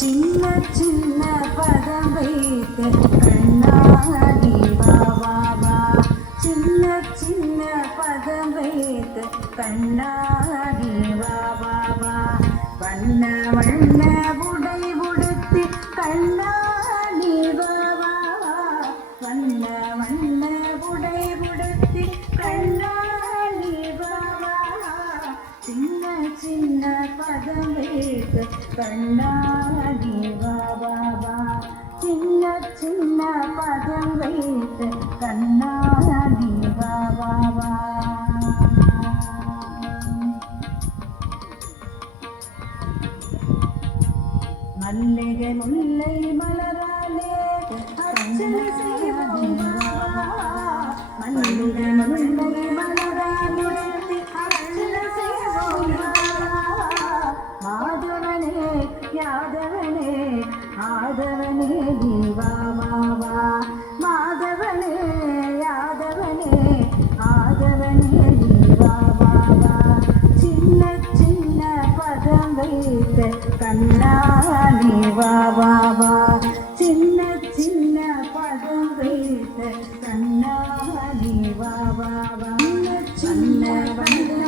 சின்ன சின்ன பதம் வைத்து கண்ணாடி வா வா வா. சின்ன சின்ன பதம் வைத்து கண்ணாடி வா வா வா. வண்ண வண்ண உடை உடுத்தி கண்ணாடி வா வா வா. வண்ண வண்ண உடை உடுத்தி கண்ணாடி வா வா வா. சின்ன சின்ன பதம் வைத்து கண்ணாடி வா வா வா. சின்ன சின்ன பதம் வைத்து கண்ணாடி வா வா வா. மல்லிகை முல்லை மலராலே அர்ச்சனை செய்வோம் வா. மல்லிகை முல்லை மலராலே அர்ச்சனை செய்வோம் வா. மாதவனே யாதவனே ஆதவனே நீ வா வா வா. மாதவனே யாதவனே ஆதவனே நீ வா வா வா. சின்ன சின்ன பதம் வைத்து கண்ணாடி வா வா வா. சின்ன சின்ன பதம் வைத்து கண்ணாடி வா வா வா. சின்ன வண்ண